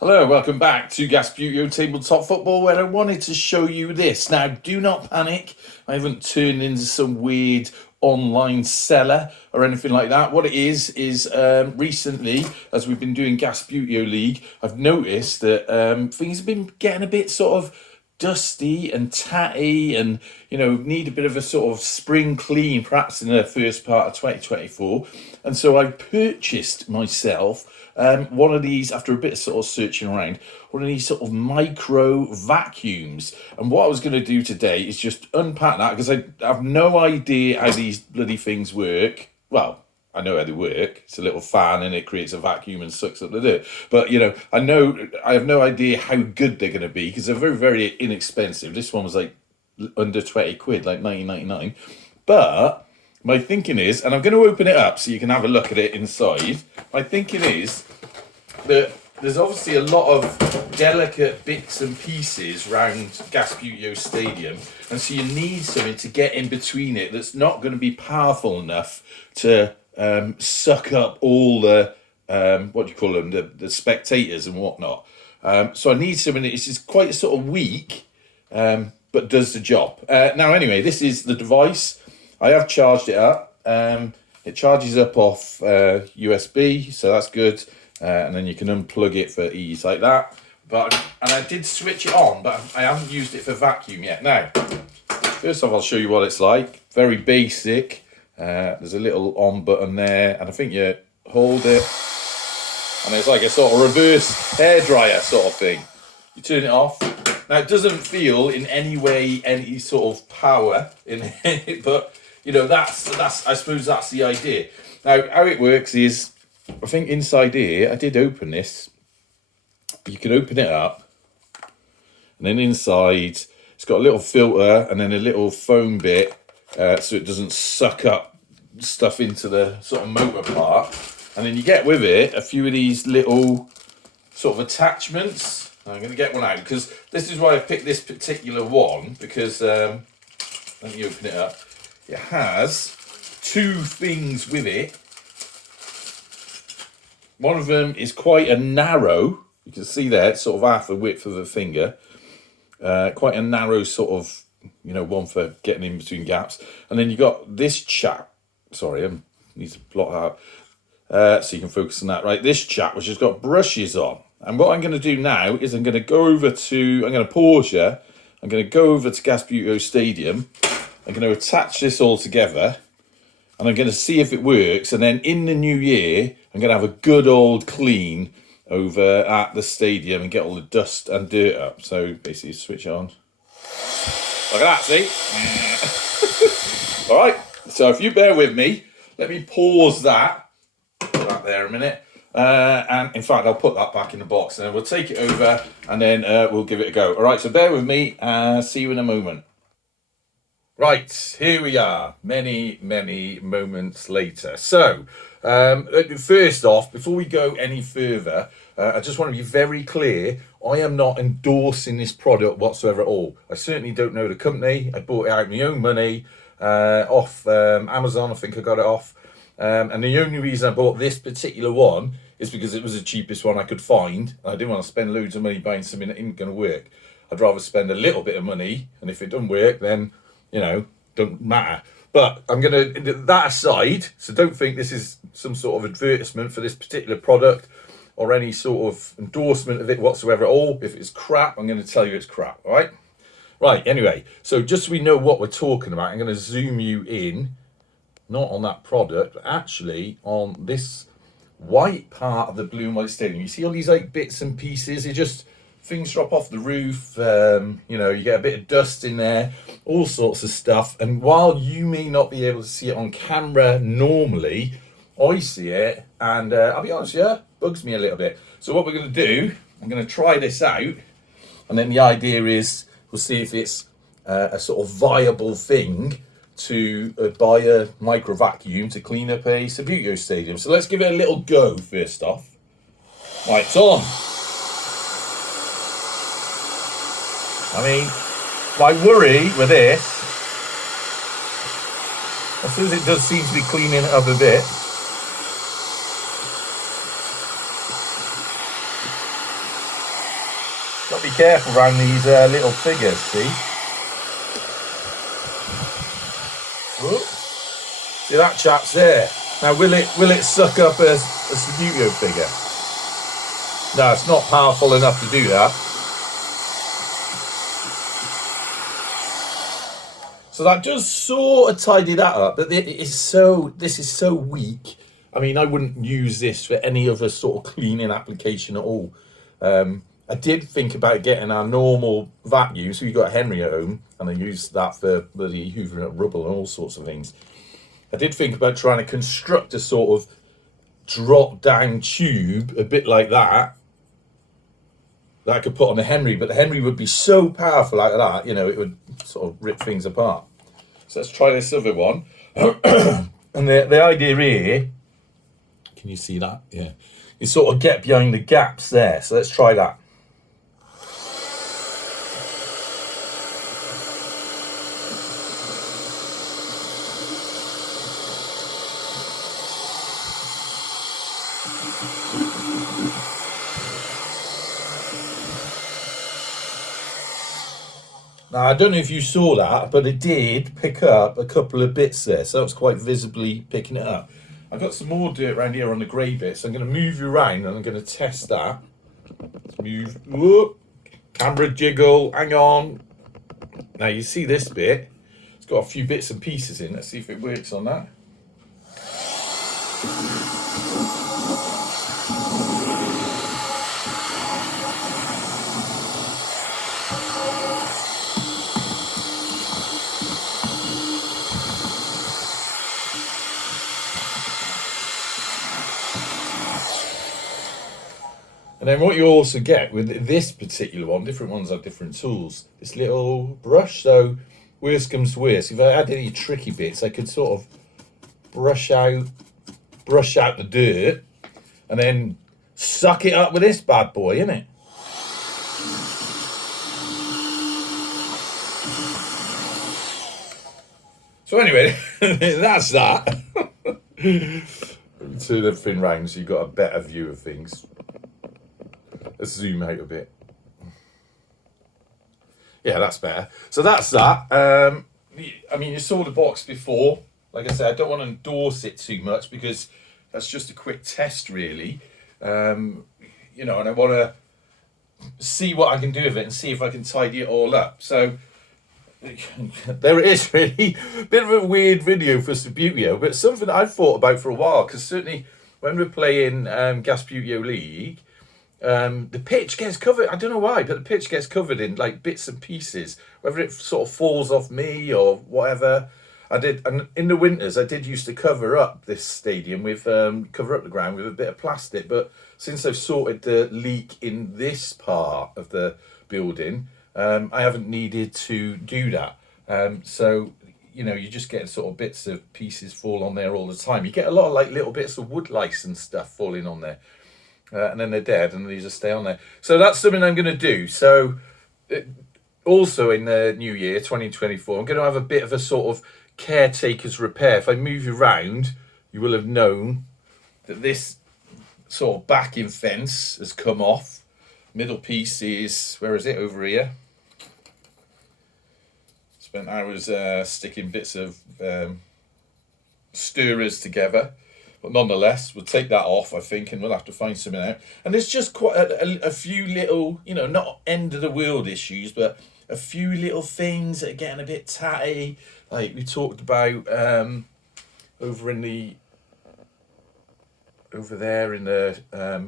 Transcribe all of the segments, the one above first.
Hello, welcome back to Gasputio Tabletop Football, where I wanted to show you this. Now, do not panic. I haven't turned into some weird online seller or anything like that. What it is recently, as we've been doing Gasputio League, I've noticed that things have been getting a bit sort of dusty and tatty and, need a bit of a sort of spring clean, perhaps in the first part of 2024. And so I purchased myself one of these, after a bit of sort of searching around, one of these sort of micro vacuums. And what I was going to do today is just unpack that, because I have no idea how these bloody things work. Well, I know how they work. It's a little fan and it creates a vacuum and sucks up the dirt. But, I have no idea how good they're going to be, because they're very, very inexpensive. This one was like under 20 quid, like 19.99. But my thinking is, and I'm going to open it up so you can have a look at it inside. My thinking is that there's obviously a lot of delicate bits and pieces around Gasputio Stadium, and so you need something to get in between it that's not going to be powerful enough to suck up all the what do you call them, the spectators and whatnot. So I need something that is quite sort of weak, but does the job. Now, anyway, this is the device. I have charged it up. It charges up off USB, so that's good. And then you can unplug it for ease like that. And I did switch it on, but I haven't used it for vacuum yet. Now, first off, I'll show you what it's like. Very basic. There's a little on button there, and I think you hold it, and there's like a sort of reverse hairdryer sort of thing. You turn it off. Now, it doesn't feel in any way any sort of power in it, but that's I suppose that's the idea. Now, how it works is, I think inside here, I did open this. You can open it up, and then inside it's got a little filter and then a little foam bit, so it doesn't suck up stuff into the sort of motor part. And then you get with it a few of these little sort of attachments. I'm going to get one out, because this is why I picked this particular one, because let me open it up. It has two things with it. One of them is quite a narrow, you can see there, it's sort of half the width of a finger. Quite a narrow sort of, one for getting in between gaps. And then you got this chap, sorry, I need to blot out, so you can focus on that, right? This chap, which has got brushes on. And what I'm going to do now is I'm going to pause you. I'm going to go over to Gasputio Stadium. I'm going to attach this all together, and I'm going to see if it works. And then in the new year, I'm going to have a good old clean over at the stadium and get all the dust and dirt up. So basically switch it on. Look at that, see? All right, so if you bear with me, let me pause that. Put that there a minute. And in fact, I'll put that back in the box, and then we'll take it over, and then we'll give it a go. All right, so bear with me. See you in a moment. Right, here we are, many, many moments later. So, first off, before we go any further, I just want to be very clear. I am not endorsing this product whatsoever at all. I certainly don't know the company. I bought it out of my own money off Amazon. I think I got it off. And the only reason I bought this particular one is because it was the cheapest one I could find. I didn't want to spend loads of money buying something that isn't going to work. I'd rather spend a little bit of money, and if it doesn't work, then don't matter. But I'm going to, that aside, so don't think this is some sort of advertisement for this particular product or any sort of endorsement of it whatsoever at all. If it's crap, I'm going to tell you it's crap, all right? Right, anyway, so just so we know what we're talking about, I'm going to zoom you in, not on that product, but actually on this white part of the blue and white stadium. You see all these like bits and pieces, things drop off the roof, you get a bit of dust in there, all sorts of stuff. And while you may not be able to see it on camera normally, I see it, and I'll be honest, bugs me a little bit. So what we're going to do, I'm going to try this out, and then the idea is we'll see if it's a sort of viable thing to buy a micro vacuum to clean up a Gasputio Stadium. So let's give it a little go first off. Right, it's on. I mean, my worry with this, as soon as it does seem to be cleaning it up a bit, Got to be careful around these little figures, see? Whoop. See that chap's there. Now will it suck up a Subbuteo figure? No, it's not powerful enough to do that. So that just sort of tidy that up, but this is so weak. I mean, I wouldn't use this for any other sort of cleaning application at all. I did think about getting our normal vacuum, so we got a Henry at home, and I used that for bloody hoovering up rubble and all sorts of things. I did think about trying to construct a sort of drop-down tube, a bit like that I could put on the Henry, but the Henry would be so powerful like that, you know, it would sort of rip things apart. So let's try this other one. And the idea here, can you see that? Yeah. You sort of get behind the gaps there. So let's try that. Now, I don't know if you saw that, but it did pick up a couple of bits there. So it's quite visibly picking it up. I've got some more dirt around here on the grey bits. So I'm going to move you around and I'm going to test that. Let's move. Whoop. Camera jiggle. Hang on. Now, you see this bit. It's got a few bits and pieces in. Let's see if it works on that. And then what you also get with this particular one, different ones have different tools, this little brush. So worst comes to worst, if I had any tricky bits, I could sort of brush out the dirt and then suck it up with this bad boy, innit? So anyway, that's that. Turn everything round so you've got a better view of things. Let's zoom out a bit. Yeah, that's better. So that's that. I mean, you saw the box before. Like I said, I don't want to endorse it too much because that's just a quick test, really. You know, and I want to see what I can do with it and see if I can tidy it all up. So there it is, really. Bit of a weird video for Subbuteo, but something I've thought about for a while, because certainly when we're playing Gasputeo League, the pitch gets covered. I don't know why, but the pitch gets covered in like bits and pieces, whether it sort of falls off me or whatever. And in the winters, I did used to cover up this stadium with cover up the ground with a bit of plastic. But since I've sorted the leak in this part of the building, I haven't needed to do that. So you know, you just get sort of bits of pieces fall on there all the time. You get a lot of like little bits of wood lice and stuff falling on there. And then they're dead and they just stay on there. So that's something I'm going to do. So also in the new year, 2024, I'm going to have a bit of a sort of caretaker's repair. If I move you around, you will have known that this sort of backing fence has come off. Middle piece is, where is it? Over here. Spent hours sticking bits of stirrers together. But nonetheless, we'll take that off, I think, and we'll have to find something out. And there's just quite a few little, you know, not end of the world issues, but a few little things that are getting a bit tatty. Like we talked about over there in the,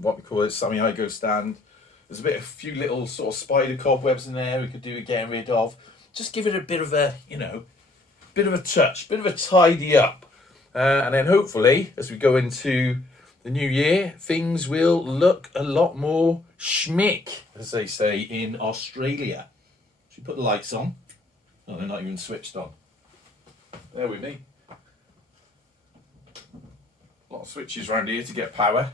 what we call it, Sammy Igo stand. There's a few little sort of spider cobwebs in there we could do with getting rid of. Just give it a bit of a, you know, bit of a touch, bit of a tidy up. And then hopefully, as we go into the new year, things will look a lot more schmick, as they say in Australia. Should we put the lights on? No, they're not even switched on. There with me. A lot of switches around here to get power.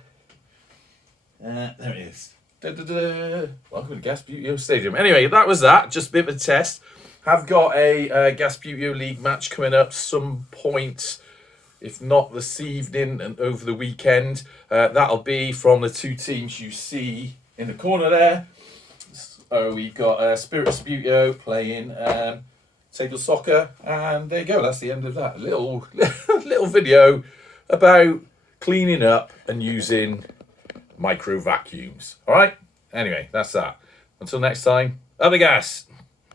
There it is. Da-da-da. Welcome to Gasputeo Stadium. Anyway, that was that. Just a bit of a test. Have got a Gasputeo League match coming up some point. If not this evening and over the weekend, that'll be from the two teams you see in the corner there. we got Spirit Sputio playing table soccer, and there you go. That's the end of that little little video about cleaning up and using micro vacuums. All right. Anyway, that's that. Until next time, up the gas.